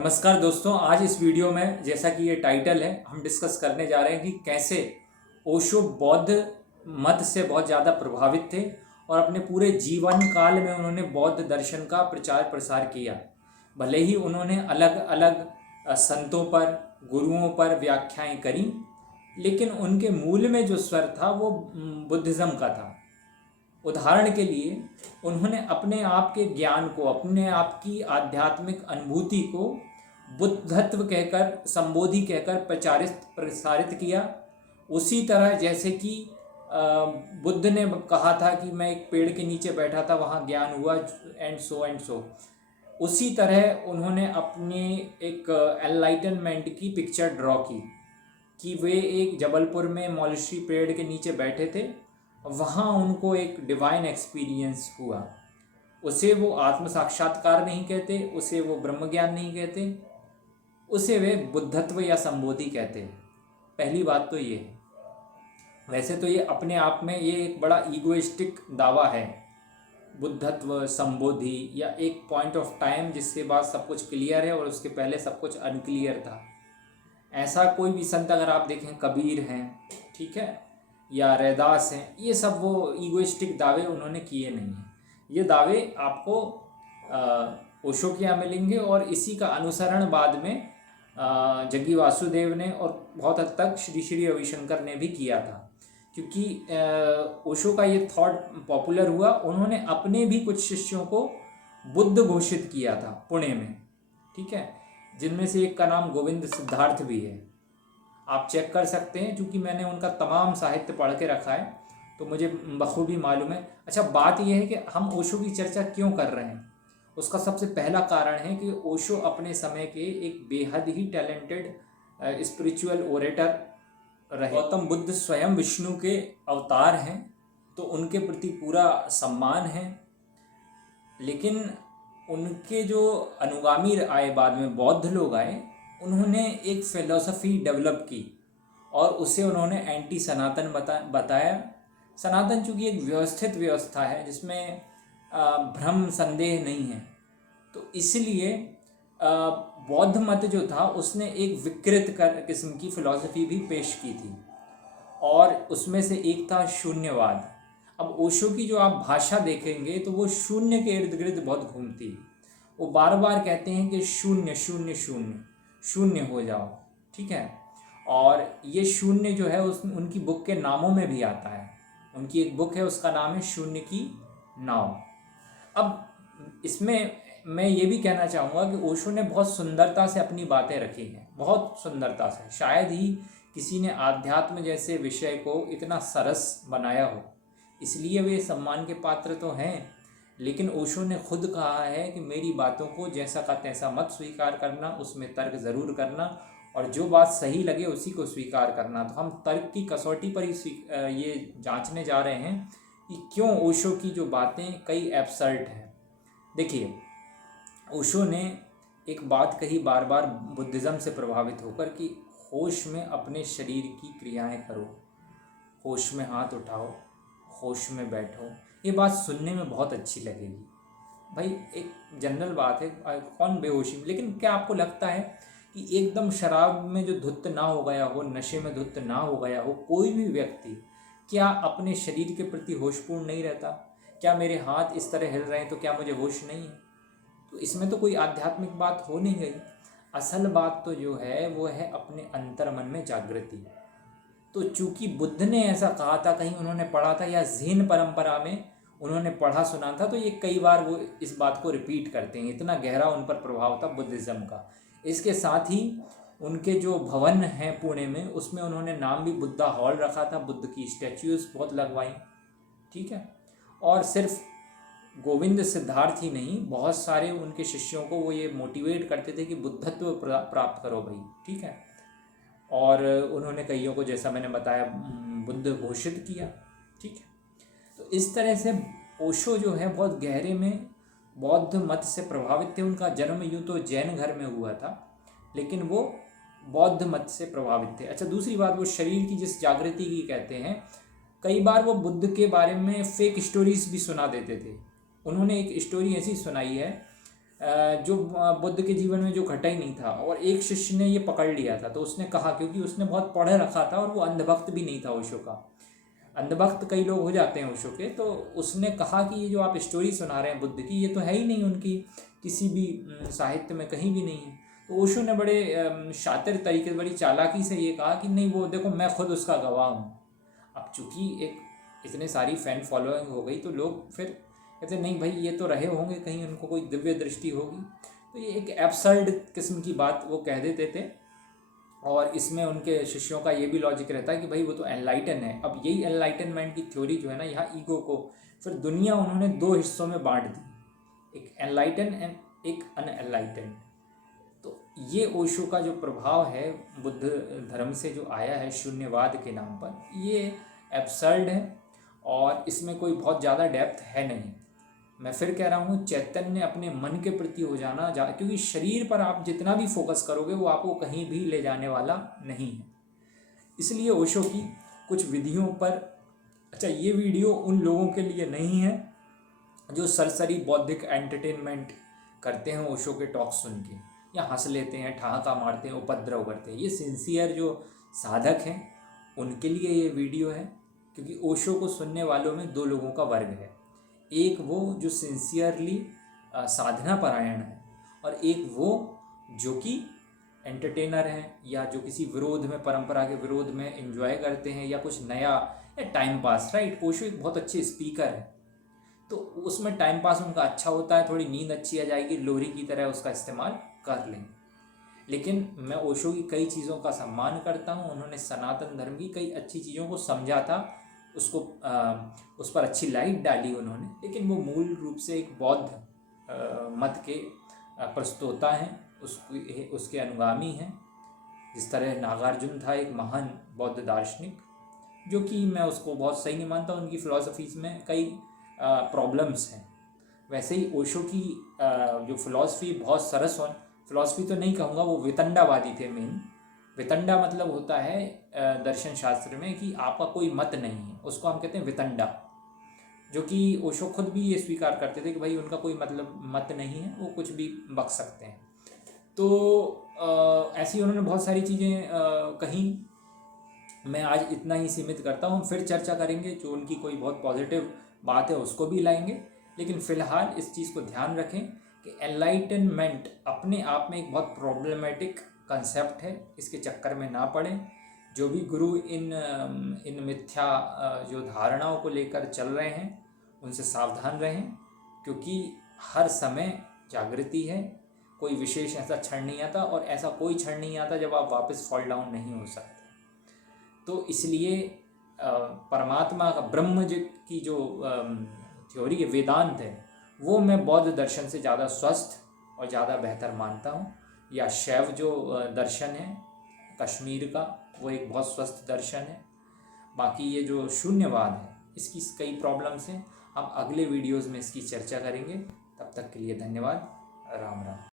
नमस्कार दोस्तों, आज इस वीडियो में जैसा कि ये टाइटल है, हम डिस्कस करने जा रहे हैं कि कैसे ओशो बौद्ध मत से बहुत ज़्यादा प्रभावित थे और अपने पूरे जीवन काल में उन्होंने बौद्ध दर्शन का प्रचार प्रसार किया। भले ही उन्होंने अलग अलग संतों पर, गुरुओं पर व्याख्याएं करी, लेकिन उनके मूल में जो स्वर था वो बुद्धिज़्म का था। उदाहरण के लिए उन्होंने अपने आप के ज्ञान को, अपने आप की आध्यात्मिक अनुभूति को बुद्धत्व कहकर, संबोधि कहकर प्रसारित किया। उसी तरह जैसे कि बुद्ध ने कहा था कि मैं एक पेड़ के नीचे बैठा था, वहाँ ज्ञान हुआ, एंड सो। उसी तरह उन्होंने अपने एक एनलाइटनमेंट की पिक्चर ड्रॉ की कि वे एक जबलपुर में मॉलशी पेड़ के नीचे बैठे थे, वहाँ उनको एक डिवाइन एक्सपीरियंस हुआ। उसे वो आत्म साक्षात्कार नहीं कहते, उसे वो ब्रह्म ज्ञान नहीं कहते, उसे वे बुद्धत्व या संबोधि कहते हैं। पहली बात तो ये है। वैसे तो ये अपने आप में ये एक बड़ा ईगोइस्टिक दावा है, बुद्धत्व, संबोधि, या एक पॉइंट ऑफ टाइम जिसके बाद सब कुछ क्लियर है और उसके पहले सब कुछ अनक्लियर था। ऐसा कोई भी संत अगर आप देखें, कबीर हैं, ठीक है, या रैदास हैं, ये सब वो ईगोइस्टिक दावे उन्होंने किए नहीं हैं। ये दावे आपको ओशो के यहाँ मिलेंगे और इसी का अनुसरण बाद में जग्गी वासुदेव ने और बहुत हद तक श्री श्री रविशंकर ने भी किया था। क्योंकि ओशो का ये थॉट पॉपुलर हुआ, उन्होंने अपने भी कुछ शिष्यों को बुद्ध घोषित किया था पुणे में, ठीक है, जिनमें से एक का नाम गोविंद सिद्धार्थ भी है। आप चेक कर सकते हैं, क्योंकि मैंने उनका तमाम साहित्य पढ़ के रखा है तो मुझे बखूबी मालूम है। अच्छा, बात यह है कि हम ओशो की चर्चा क्यों कर रहे हैं। उसका सबसे पहला कारण है कि ओशो अपने समय के एक बेहद ही टैलेंटेड स्पिरिचुअल ओरेटर रहे। गौतम बुद्ध स्वयं विष्णु के अवतार हैं, तो उनके प्रति पूरा सम्मान है। लेकिन उनके जो अनुगामी आए, बाद में बौद्ध लोग आए, उन्होंने एक फिलॉसफी डेवलप की और उसे उन्होंने एंटी सनातन बताया। सनातन चूँकि एक व्यवस्थित व्यवस्था है जिसमें भ्रम संदेह नहीं है, तो इसलिए बौद्ध मत जो था उसने एक विकृत किस्म की फिलॉसफी भी पेश की थी, और उसमें से एक था शून्यवाद। अब ओशो की जो आप भाषा देखेंगे तो वो शून्य के इर्द गिर्द बहुत घूमती है। वो बार बार कहते हैं कि शून्य शून्य शून्य, शून्य हो जाओ, ठीक है। और ये शून्य जो है उनकी बुक के नामों में भी आता है। उनकी एक बुक है, उसका नाम है शून्य की नाव। अब इसमें मैं ये भी कहना चाहूँगा कि ओशो ने बहुत सुंदरता से अपनी बातें रखी हैं, बहुत सुंदरता से। शायद ही किसी ने आध्यात्म जैसे विषय को इतना सरस बनाया हो, इसलिए वे सम्मान के पात्र तो हैं। लेकिन ओशो ने खुद कहा है कि मेरी बातों को जैसा का तैसा मत स्वीकार करना, उसमें तर्क ज़रूर करना, और जो बात सही लगे उसी को स्वीकार करना। तो हम तर्क की कसौटी पर ही ये जांचने जा रहे हैं कि क्यों ओशो की जो बातें कई एब्सर्ड हैं। देखिए, ओशो ने एक बात कही बार बार बुद्धिज़्म से प्रभावित होकर कि होश में अपने शरीर की क्रियाएं करो, होश में हाथ उठाओ, होश में बैठो। ये बात सुनने में बहुत अच्छी लगेगी। भाई, एक जनरल बात है, कौन बेहोशी। लेकिन क्या आपको लगता है कि एकदम शराब में जो धुत ना हो गया हो, नशे में धुत ना हो गया हो कोई भी व्यक्ति, क्या अपने शरीर के प्रति होशपूर्ण नहीं रहता? क्या मेरे हाथ इस तरह हिल रहे हैं तो क्या मुझे होश नहीं है? तो इसमें तो कोई आध्यात्मिक बात हो नहीं गई। असल बात तो जो है वो है अपने अंतर्मन में जागृति। तो चूंकि बुद्ध ने ऐसा कहा था, कहीं उन्होंने पढ़ा था, या ज़ेन परंपरा में उन्होंने पढ़ा सुना था, तो ये कई बार वो इस बात को रिपीट करते हैं। इतना गहरा उन पर प्रभाव था बुद्धिज़्म का। इसके साथ ही उनके जो भवन हैं पुणे में, उसमें उन्होंने नाम भी बुद्धा हॉल रखा था, बुद्ध की स्टैच्यूज़ बहुत लगवाई, ठीक है। और सिर्फ गोविंद सिद्धार्थ ही नहीं, बहुत सारे उनके शिष्यों को वो ये मोटिवेट करते थे कि बुद्धत्व प्राप्त करो भाई, ठीक है। और उन्होंने कईयों को, जैसा मैंने बताया, बुद्ध घोषित किया, ठीक है। तो इस तरह से ओशो जो है बहुत गहरे में बौद्ध मत से प्रभावित थे। उनका जन्म यूँ तो जैन घर में हुआ था, लेकिन वो बौद्ध मत से प्रभावित थे। अच्छा, दूसरी बात, वो शरीर की जिस जागृति की कहते हैं, कई बार वो बुद्ध के बारे में फेक स्टोरीज भी सुना देते थे। उन्होंने एक स्टोरी ऐसी सुनाई है जो बुद्ध के जीवन में जो घटा ही नहीं था, और एक शिष्य ने ये पकड़ लिया था। तो उसने कहा, क्योंकि उसने बहुत पढ़ रखा था और वो अंधभक्त भी नहीं था ओशो का, अंधभक्त कई लोग हो जाते हैं ओशो के, तो उसने कहा कि ये जो आप स्टोरी सुना रहे हैं बुद्ध की, ये तो है ही नहीं उनकी किसी भी साहित्य में, कहीं भी नहीं है। तो ओशो ने बड़े शातिर तरीके से, बड़ी चालाकी से ये कहा कि नहीं, वो देखो मैं खुद उसका गवाह हूँ। अब चूंकि एक इतने सारी फैन फॉलोइंग हो गई, तो लोग फिर कहते नहीं भाई ये तो रहे होंगे, कहीं उनको कोई दिव्य दृष्टि होगी। तो ये एक एब्सर्ड किस्म की बात वो कह देते थे। और इसमें उनके शिष्यों का ये भी लॉजिक रहता है कि भाई वो तो एनलाइटन है। अब यही एनलाइटनमेंट की थ्योरी जो है ना, यहाँ ईगो को फिर दुनिया उन्होंने दो हिस्सों में बांट दी, एक एनलाइटन एंड एक अनएनलाइटन। तो ये ओशो का जो प्रभाव है बुद्ध धर्म से जो आया है शून्यवाद के नाम पर, ये एब्सर्ड है और इसमें कोई बहुत ज़्यादा डेप्थ है नहीं। मैं फिर कह रहा हूँ, चैतन्य अपने मन के प्रति हो जाना, क्योंकि शरीर पर आप जितना भी फोकस करोगे वो आपको कहीं भी ले जाने वाला नहीं है। इसलिए ओशो की कुछ विधियों पर, अच्छा ये वीडियो उन लोगों के लिए नहीं है जो सरसरी बौद्धिक एंटरटेनमेंट करते हैं ओशो के टॉक सुन के, या हंस लेते हैं, ठहाका मारते हैं, उपद्रव करते हैं। ये सिंसियर जो साधक हैं उनके लिए ये वीडियो है, क्योंकि ओशो को सुनने वालों में दो लोगों का वर्ग है। एक वो जो सिंसियरली साधना परायण है, और एक वो जो कि एंटरटेनर हैं, या जो किसी विरोध में, परंपरा के विरोध में एंजॉय करते हैं, या कुछ नया, या टाइम पास। राइट, ओशो एक बहुत अच्छे स्पीकर है, तो उसमें टाइम पास उनका अच्छा होता है, थोड़ी नींद अच्छी आ जाएगी, लोरी की तरह उसका इस्तेमाल कर लेंगे। लेकिन मैं ओशो की कई चीज़ों का सम्मान करता हूँ। उन्होंने सनातन धर्म की कई अच्छी चीज़ों को समझा था, उसको उस पर अच्छी लाइट डाली उन्होंने, लेकिन वो मूल रूप से एक बौद्ध मत के प्रस्तोता हैं, उसके अनुगामी हैं। जिस तरह नागार्जुन था एक महान बौद्ध दार्शनिक, जो कि मैं उसको बहुत सही नहीं मानता, उनकी फ़िलासफ़ीज़ में कई प्रॉब्लम्स हैं। वैसे ही ओशो की जो फ़िलासफ़ी बहुत सरस हो, फ़िलासफ़ी तो नहीं कहूँगा, वो वितंडावादी थे मेन। वितंडा मतलब होता है दर्शन शास्त्र में कि आपका कोई मत नहीं है, उसको हम कहते हैं वितंडा। जो कि ओशो खुद भी ये स्वीकार करते थे कि भाई उनका कोई मतलब मत नहीं है, वो कुछ भी बक सकते हैं। तो ऐसी उन्होंने बहुत सारी चीज़ें कहीं। मैं आज इतना ही सीमित करता हूँ, फिर चर्चा करेंगे, जो उनकी कोई बहुत पॉजिटिव बात है उसको भी लाएंगे। लेकिन फ़िलहाल इस चीज़ को ध्यान रखें कि एनलाइटनमेंट अपने आप में एक बहुत प्रॉब्लमेटिक कंसेप्ट है, इसके चक्कर में ना पड़ें। जो भी गुरु इन मिथ्या जो धारणाओं को लेकर चल रहे हैं उनसे सावधान रहें, क्योंकि हर समय जागृति है। कोई विशेष ऐसा क्षण नहीं आता, और ऐसा कोई क्षण नहीं आता जब आप वापस फॉल डाउन नहीं हो सकते। तो इसलिए परमात्मा का, ब्रह्म की जो थ्योरी है, वेदांत है, वो मैं बौद्ध दर्शन से ज़्यादा स्वस्थ और ज़्यादा बेहतर मानता हूँ। या शैव जो दर्शन है कश्मीर का, वो एक बहुत स्वस्थ दर्शन है। बाकी ये जो शून्यवाद है, इसकी कई प्रॉब्लम्स हैं, हम अगले वीडियोज़ में इसकी चर्चा करेंगे। तब तक के लिए धन्यवाद। राम राम।